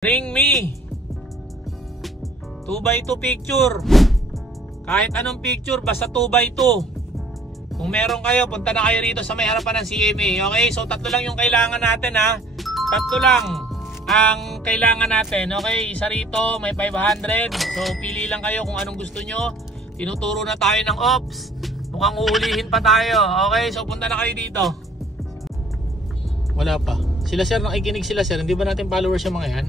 Ring me 2x2 picture. Kahit anong picture, basta 2x2. Kung meron kayo, punta na kayo rito sa may harapan ng CMA. Okay, so tatlo lang yung kailangan natin, ha. Tatlo lang ang kailangan natin. Okay, isa rito, may 500. So pili lang kayo kung anong gusto nyo. Tinuturo na tayo ng ops. Mukhang uhulihin pa tayo. Okay, so punta na kayo dito. Wala pa. Sila sir, nakikinig sila sir. Hindi ba natin followers yung mga yan?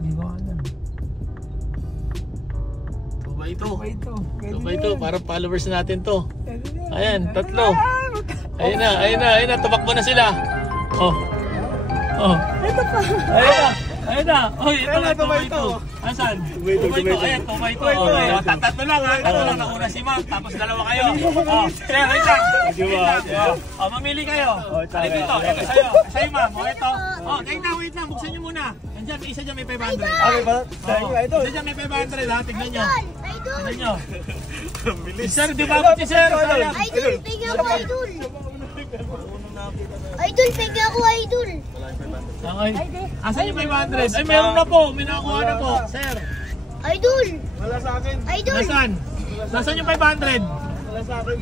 Hindi ba alam. 2x2. Parang followers natin to. Ayan, tatlo. Ayun na. Tumakbo na sila. Oh. Ito pa. Ayun na. Oh, ito na, 2x2. Asan? 2x2. Ayan, 2x2. Tatlo lang, ha? Tatlo lang. Nauna si Ma'am, tapos dalawa kayo. Oh, sir, wait lang. Oh, mamili kayo. Alin dito? Ito, sa'yo, Ma'am. Oh, ito. Oh, wait lang. Buksan nyo muna. Andyan, isa dyan may 500. Okay ba? Isa dyan may 500, ha? Tignan nyo. Tignan nyo. Sir, di ba si sir? Idol, pega ako, idol. Idol, pega ako, idol. Okay. Asan yung 500? Ay, meron na po. May nakakuha na po. Sir. Idol. Wala sa akin. Idol. Nasaan? Nasaan yung 500? Wala sa akin.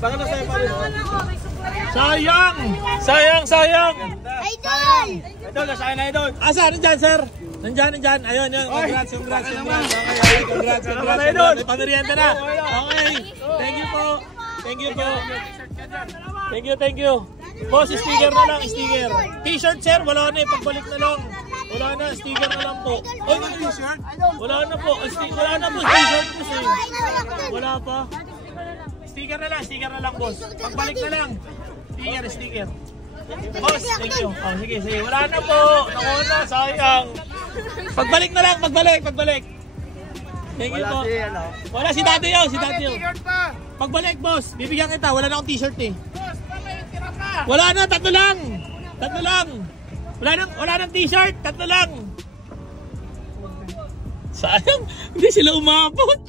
Baka na sa'yo pa rin. Sayang! Sayang! Idol. Idol, nasa akin na idol. Asan? Nandyan, sir? Nandyan. Ayun. Congrats. Okay, congrats. Pamerienda na. Okay. Thank you po. Thank you. Boss, sticker na lang, sticker. T-shirt, sir, wala na eh. Pagbalik na lang. Wala na, sticker na lang po. Oh, yung t-shirt? Wala na po. Wala na po, t-shirt po sir. Wala pa. Sticker na lang, boss. Pagbalik na lang. Sticker. Boss, thank you. Oh, sige. Wala na po. Nakuha na, sayang. Pagbalik na lang, pagbalik. Thank you po. Wala si Dati yun. Pagbalik, boss. Bibigyan kita. Wala na akong t-shirt eh. Wala na, tatlo lang. Wala nang t-shirt, tatlo lang. Sayang, hindi sila umabot.